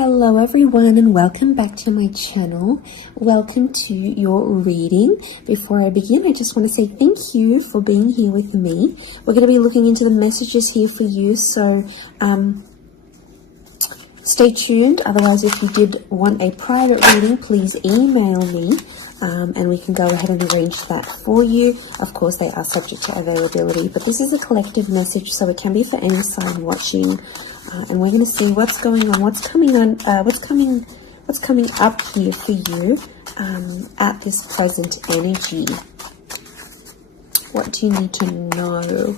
Hello everyone and welcome back to my channel. Welcome to your reading. Before I begin, I just want to say thank you for being here with me. We're going to be looking into the messages here for you, so stay tuned. Otherwise, if you did want a private reading, please email me and we can go ahead and arrange that for you. Of course, they are subject to availability, but this is a collective message, so it can be for any sign watching. And we're going to see what's going on, what's coming up here for you at this present energy. What do you need to know?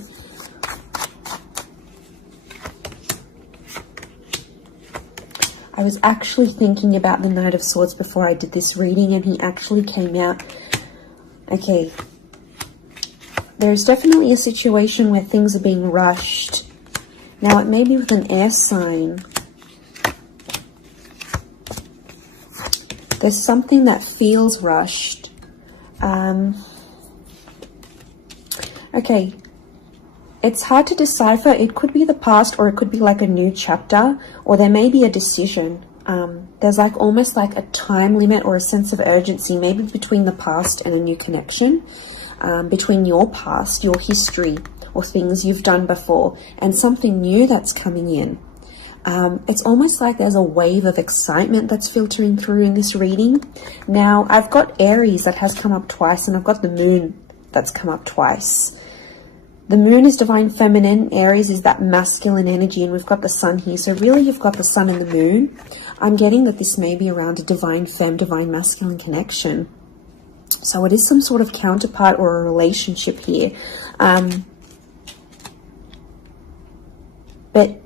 I was actually thinking about the Knight of Swords before I did this reading, and he actually came out. Okay, there's definitely a situation where things are being rushed. Now, it may be with an air sign. There's something that feels rushed. Okay, it's hard to decipher. It could be the past, or it could be like a new chapter, or there may be a decision. There's like almost like a time limit or a sense of urgency, maybe between the past and a new connection, between your past, your history, or things you've done before, and something new that's coming in. It's almost like there's a wave of excitement that's filtering through in this reading. Now, I've got Aries that has come up twice, and I've got the Moon that's come up twice. The Moon is divine feminine, Aries is that masculine energy, and we've got the Sun here. So really, you've got the Sun and the Moon. I'm getting that this may be around a divine femme, divine masculine connection. So it is some sort of counterpart or a relationship here. But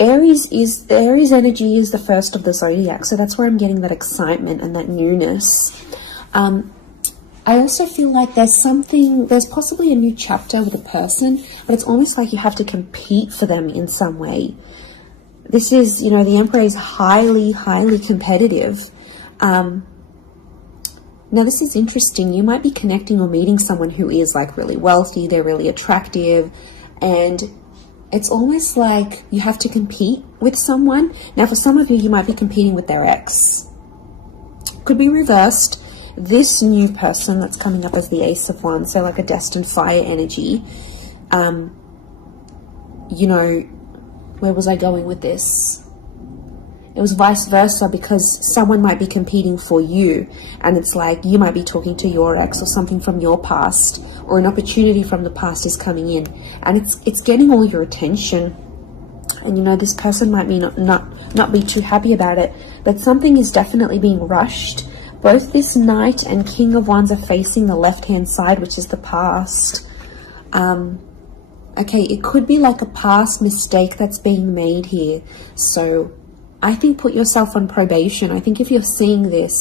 Aries energy is the first of the zodiac, so that's where I'm getting that excitement and that newness. I also feel like there's possibly a new chapter with a person, but it's almost like you have to compete for them in some way. This is, the Emperor is highly, highly competitive. Now, this is interesting. You might be connecting or meeting someone who is like really wealthy, they're really attractive, and it's almost like you have to compete with someone. Now, for some of you, you might be competing with their ex. Could be reversed. This new person that's coming up as the Ace of Wands, so like a destined fire energy. Where was I going with this? It was vice versa, because someone might be competing for you, and it's like you might be talking to your ex or something from your past, or an opportunity from the past is coming in, and it's getting all your attention. And this person might be not be too happy about it, but something is definitely being rushed. Both this Knight and King of Wands are facing the left-hand side, which is the past. Okay, it could be like a past mistake that's being made here. So I think put yourself on probation. I think if you're seeing this,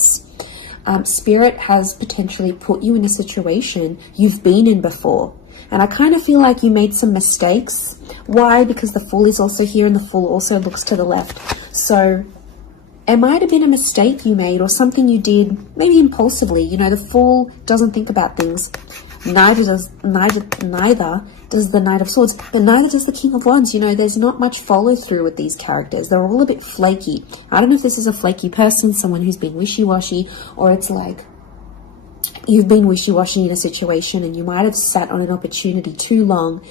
Spirit has potentially put you in a situation you've been in before. And I kind of feel like you made some mistakes. Why? Because the Fool is also here, and the Fool also looks to the left. So it might have been a mistake you made, or something you did maybe impulsively. The Fool doesn't think about things. Neither does the Knight of Swords, but neither does the King of Wands. There's not much follow through with these characters. They're all a bit flaky. I don't know if this is a flaky person, someone who's been wishy-washy, or it's like you've been wishy-washy in a situation and you might have sat on an opportunity too long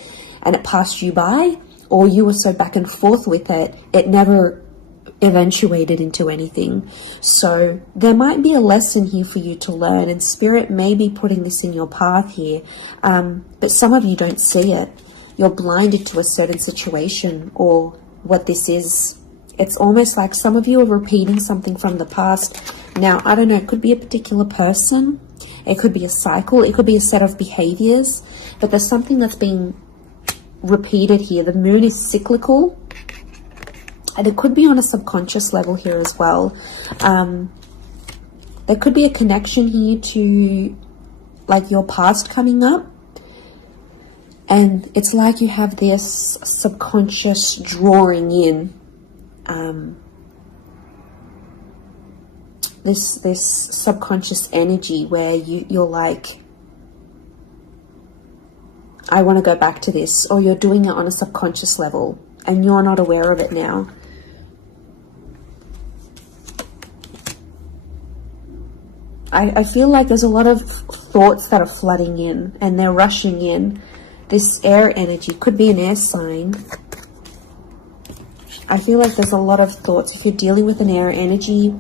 and it passed you by, or you were so back and forth with it, it never eventuated into anything. So there might be a lesson here for you to learn, and Spirit may be putting this in your path here, but some of you don't see it. You're blinded to a certain situation or what this is. It's almost like some of you are repeating something from the past. Now, I don't know, it could be a particular person, it could be a cycle, it could be a set of behaviors, but there's something that's being repeated here. The Moon is cyclical, and it could be on a subconscious level here as well. There could be a connection here to like your past coming up. And it's like you have this subconscious drawing in this subconscious energy where you're like, I want to go back to this, or you're doing it on a subconscious level and you're not aware of it now. I feel like there's a lot of thoughts that are flooding in and they're rushing in. This air energy could be an air sign. I feel like there's a lot of thoughts. If you're dealing with an air energy,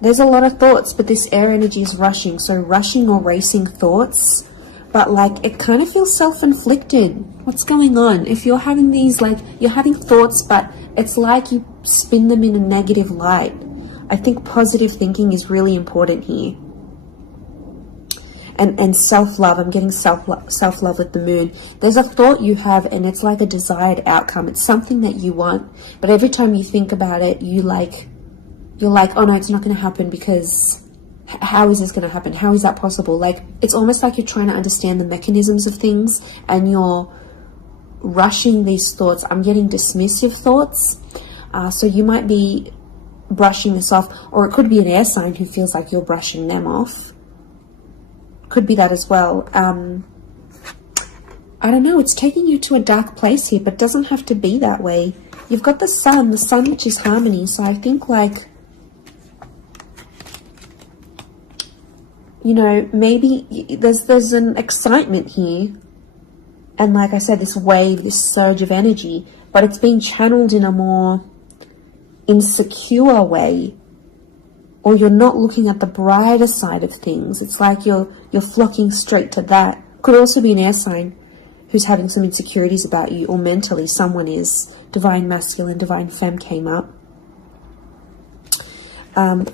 there's a lot of thoughts, but this air energy is rushing. So rushing or racing thoughts, but like it kind of feels self-inflicted. What's going on? If you're having these, like, you're having thoughts, but it's like you spin them in a negative light. I think positive thinking is really important here. And self-love. I'm getting self-love with the moon. There's a thought you have and it's like a desired outcome. It's something that you want, but every time you think about it, you're like, oh no, it's not going to happen, because how is this going to happen? How is that possible? Like, it's almost like you're trying to understand the mechanisms of things and you're rushing these thoughts. I'm getting dismissive thoughts. So you might be brushing this off, or it could be an air sign who feels like you're brushing them off. Could be that as well. I don't know, it's taking you to a dark place here, but it doesn't have to be that way. You've got the sun which is harmony. So I think, like, you know, maybe there's an excitement here. And like I said, this wave, this surge of energy, but it's being channeled in a more insecure way, or you're not looking at the brighter side of things. It's like you're flocking straight to that. Could also be an air sign who's having some insecurities about you, or mentally someone is. Divine masculine, divine femme came up.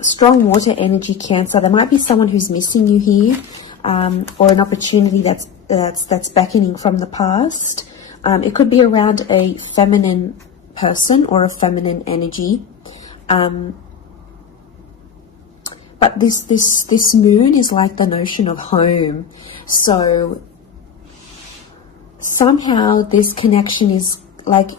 Strong water energy, Cancer. There might be someone who's missing you here, or an opportunity that's beckoning from the past. It could be around a feminine person or a feminine energy. But this moon is like the notion of home. So somehow this connection is like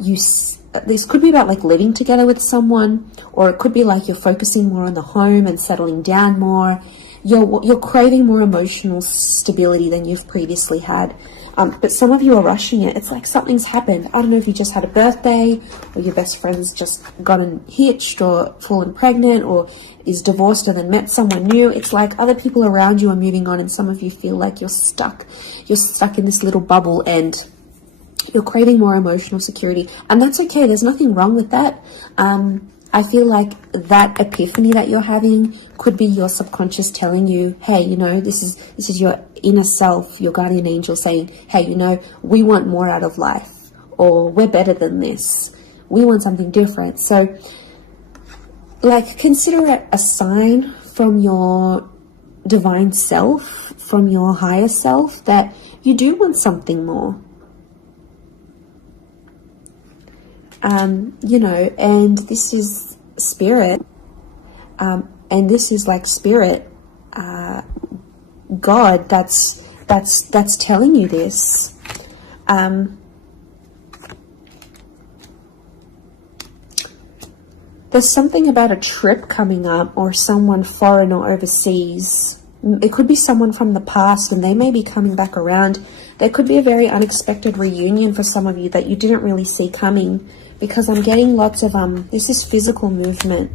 this could be about like living together with someone, or it could be like you're focusing more on the home and settling down more. You're craving more emotional stability than you've previously had. But some of you are rushing it. It's like something's happened. I don't know if you just had a birthday, or your best friend's just gotten hitched or fallen pregnant, or is divorced and then met someone new. It's like other people around you are moving on, and some of you feel like you're stuck. You're stuck in this little bubble and you're craving more emotional security. And that's okay. There's nothing wrong with that. I feel like that epiphany that you're having could be your subconscious telling you, hey, you know, this is your inner self, your guardian angel saying, hey, you know, we want more out of life, or we're better than this. We want something different. So, like, consider it a sign from your divine self, from your higher self, that you do want something more. You know, and this is spirit, and this is like spirit, God, that's telling you this. There's something about a trip coming up, or someone foreign or overseas. It could be someone from the past and they may be coming back around. There could be a very unexpected reunion for some of you that you didn't really see coming, because I'm getting lots of, this is physical movement.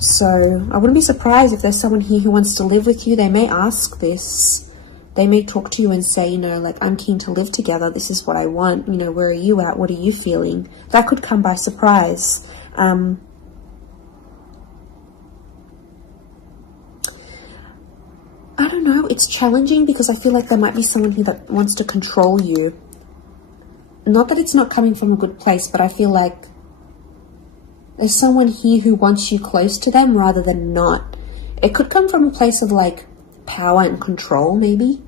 So I wouldn't be surprised if there's someone here who wants to live with you. They may ask this. They may talk to you and say, you know, like, I'm keen to live together. This is what I want. You know, where are you at? What are you feeling? That could come by surprise. I don't know. It's challenging because I feel like there might be someone here that wants to control you. Not that it's not coming from a good place, but I feel like there's someone here who wants you close to them rather than not. It could come from a place of like power and control, maybe.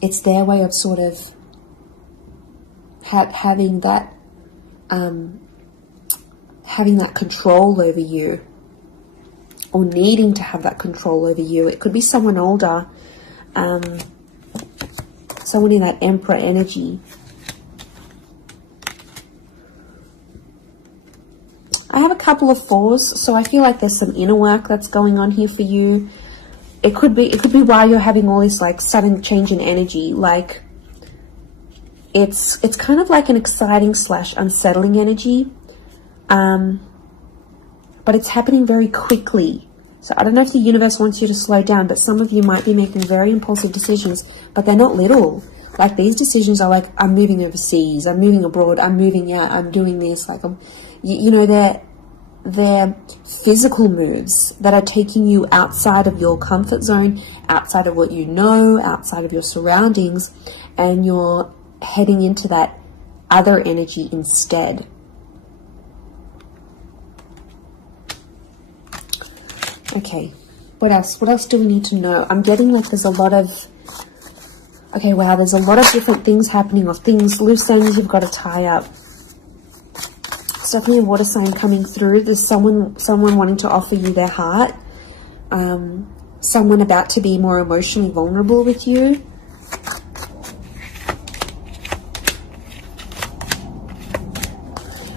It's their way of sort of having that control over you, or needing to have that control over you. It could be someone older, someone in that Emperor energy. I have a couple of fours, so I feel like there's some inner work that's going on here for you. It could be why you're having all this like sudden change in energy. Like, It's kind of like an exciting / unsettling energy, but it's happening very quickly. So I don't know if the universe wants you to slow down, but some of you might be making very impulsive decisions, but they're not little. Like, these decisions are like, I'm moving overseas, I'm moving abroad, I'm moving out, I'm doing this. Like, you know, they're physical moves that are taking you outside of your comfort zone, outside of what you know, outside of your surroundings, and you're heading into that other energy instead. Okay, what else? What else do we need to know? I'm getting like there's a lot of... Okay, wow, there's a lot of different things happening, of things, loose ends you've got to tie up. It's definitely a water sign coming through. There's someone wanting to offer you their heart. Someone about to be more emotionally vulnerable with you.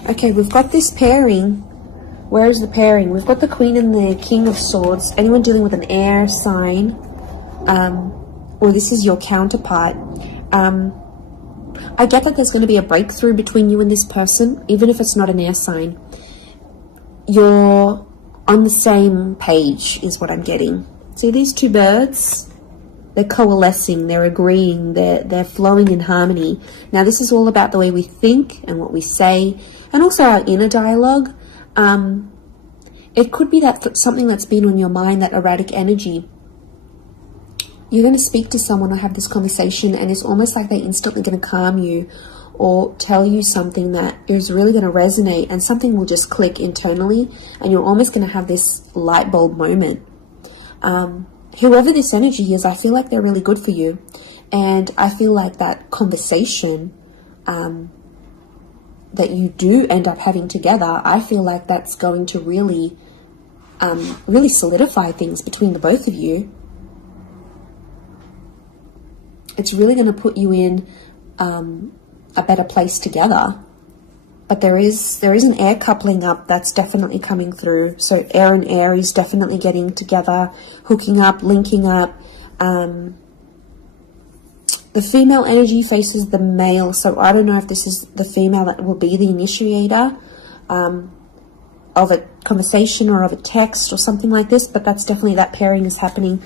Okay, we've got this pairing. Where is the pairing? We've got the Queen and the King of Swords. Anyone dealing with an air sign, or this is your counterpart. I get that there's going to be a breakthrough between you and this person, even if it's not an air sign. You're on the same page, is what I'm getting. See these two birds? They're coalescing, they're agreeing, they're flowing in harmony. Now, this is all about the way we think and what we say, and also our inner dialogue. It could be that something that's been on your mind, that erratic energy. You're going to speak to someone or have this conversation, and it's almost like they're instantly going to calm you or tell you something that is really going to resonate, and something will just click internally, and you're almost going to have this light bulb moment. Whoever this energy is, I feel like they're really good for you, and I feel like that conversation that you do end up having together, I feel like that's going to really solidify things between the both of you. It's really going to put you in a better place together. But there is an air coupling up that's definitely coming through. So air and Aries definitely getting together, hooking up, linking up. The female energy faces the male, so I don't know if this is the female that will be the initiator of a conversation or of a text or something like this, but that's definitely, that pairing is happening.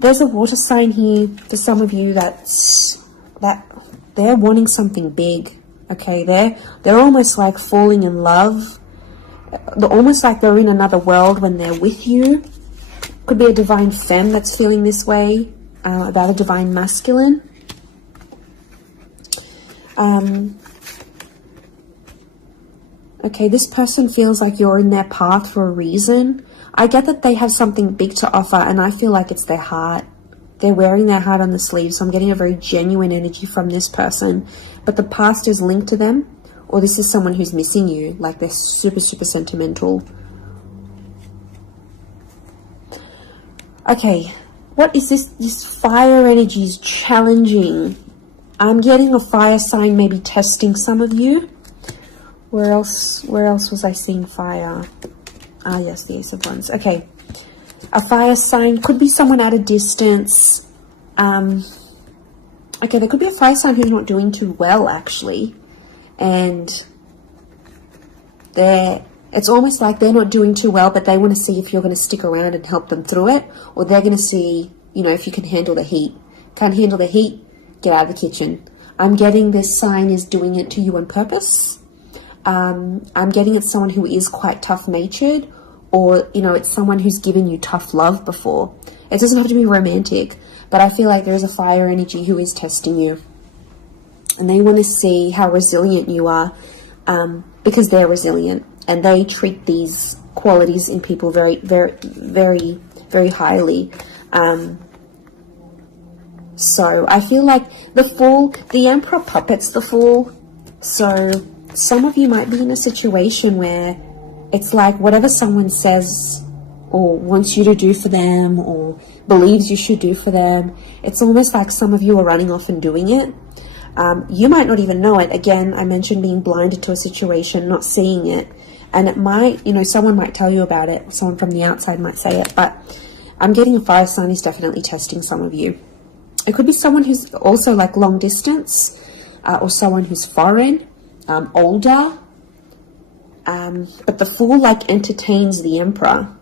There's a water sign here for some of you that they're wanting something big. Okay, they're almost like falling in love. They're almost like they're in another world when they're with you. Could be a divine femme that's feeling this way about a divine masculine. Okay, this person feels like you're in their path for a reason. I get that they have something big to offer, and I feel like it's their heart. They're wearing their heart on the sleeve, so I'm getting a very genuine energy from this person. But the past is linked to them, or this is someone who's missing you, like they're super, super sentimental. Okay, what is this? This fire energy is challenging. I'm getting a fire sign maybe testing some of you. Where else was I seeing fire? Ah, yes, the Ace of Wands. Okay. A fire sign could be someone at a distance. Okay, there could be a fire sign who's not doing too well, actually. And it's almost like they're not doing too well, but they want to see if you're going to stick around and help them through it. Or they're going to see, you know, if you can handle the heat. Can't handle the heat? Get out of the kitchen. I'm getting this sign is doing it to you on purpose. I'm getting it's someone who is quite tough-natured, or, you know, it's someone who's given you tough love before. It doesn't have to be romantic, but I feel like there is a fire energy who is testing you. And they want to see how resilient you are, because they're resilient. And they treat these qualities in people very, very, very, very highly. So I feel like the Fool, the Emperor puppets the Fool. So some of you might be in a situation where it's like whatever someone says or wants you to do for them or believes you should do for them, it's almost like some of you are running off and doing it. You might not even know it. Again, I mentioned being blinded to a situation, not seeing it. And it might, you know, someone might tell you about it. Someone from the outside might say it. But I'm getting a fire sign is definitely testing some of you. It could be someone who's also like long distance. or someone who's foreign, older. But the Fool like entertains the Emperor.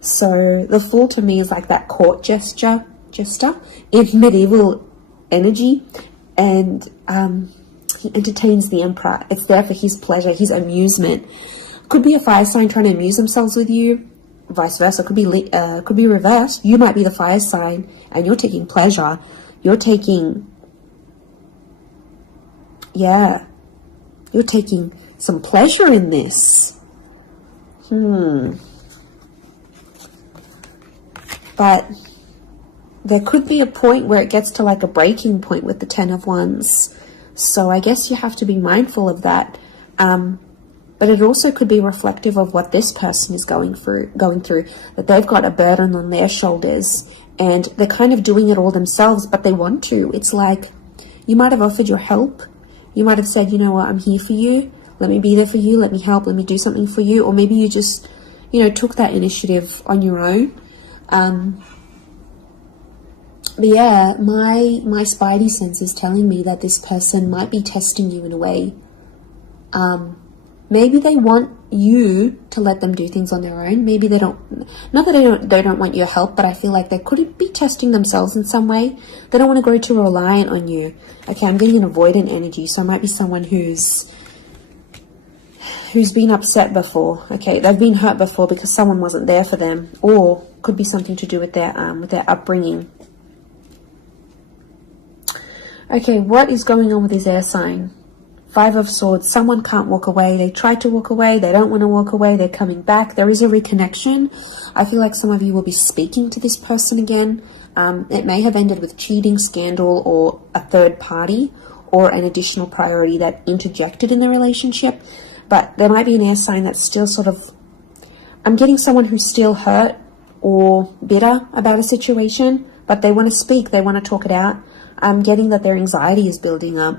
So the Fool to me is like that court jester in medieval energy, and he entertains the Emperor. It's there for his pleasure, his amusement. Could be a fire sign trying to amuse themselves with you, vice versa. Could be reversed. You might be the fire sign and you're taking pleasure. You're taking some pleasure in this. But there could be a point where it gets to like a breaking point with the Ten of Wands. So I guess you have to be mindful of that. But it also could be reflective of what this person is going through, that they've got a burden on their shoulders and they're kind of doing it all themselves, but they want to. It's like you might have offered your help. You might have said, you know what, I'm here for you. Let me be there for you. Let me help. Let me do something for you. Or maybe you just, took that initiative on your own. But yeah, my spidey sense is telling me that this person might be testing you in a way. Maybe they want you to let them do things on their own. Maybe they don't, not that they don't want your help, but I feel like they could be testing themselves in some way. They don't want to grow too reliant on you. Okay, I'm getting an avoidant energy, so it might be someone who's been upset before. Okay, they've been hurt before because someone wasn't there for them, or could be something to do with their upbringing. Okay, what is going on with this air sign? Five of Swords. Someone can't walk away. They tried to walk away. They don't want to walk away. They're coming back. There is a reconnection. I feel like some of you will be speaking to this person again. It may have ended with cheating, scandal, or a third party, or an additional priority that interjected in the relationship. But there might be an air sign that's still sort of... I'm getting someone who's still hurt or bitter about a situation, but they want to speak. They want to talk it out. I'm getting that their anxiety is building up.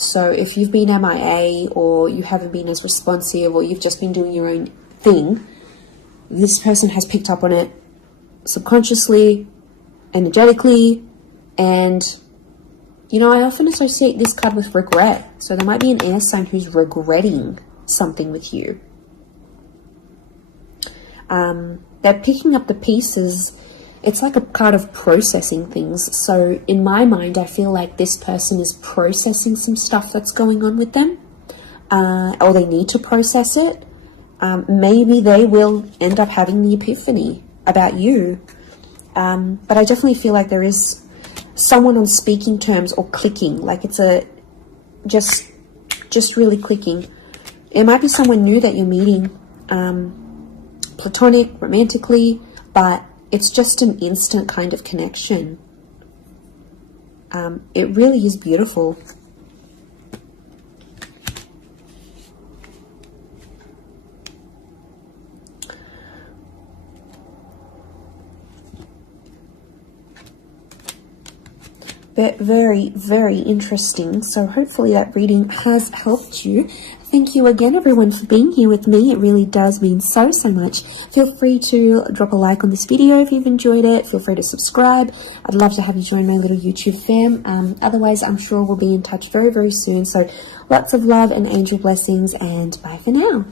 So if you've been MIA, or you haven't been as responsive, or you've just been doing your own thing, this person has picked up on it subconsciously, energetically, and I often associate this card with regret. So there might be an air sign who's regretting something with you. They're picking up the pieces. It's like a card of processing things. So in my mind, I feel like this person is processing some stuff that's going on with them, or they need to process it. Maybe they will end up having the epiphany about you. But I definitely feel like there is someone on speaking terms or clicking, like it's just really clicking. It might be someone new that you're meeting, platonic, romantically, but it's just an instant kind of connection. It really is beautiful. Very, very interesting. So hopefully that reading has helped you. Thank you again, everyone, for being here with me. It really does mean so much. Feel free to drop a like on this video if you've enjoyed it. Feel free to subscribe. I'd love to have you join my little YouTube fam. Otherwise, I'm sure we'll be in touch very, very soon. So lots of love and angel blessings, and bye for now.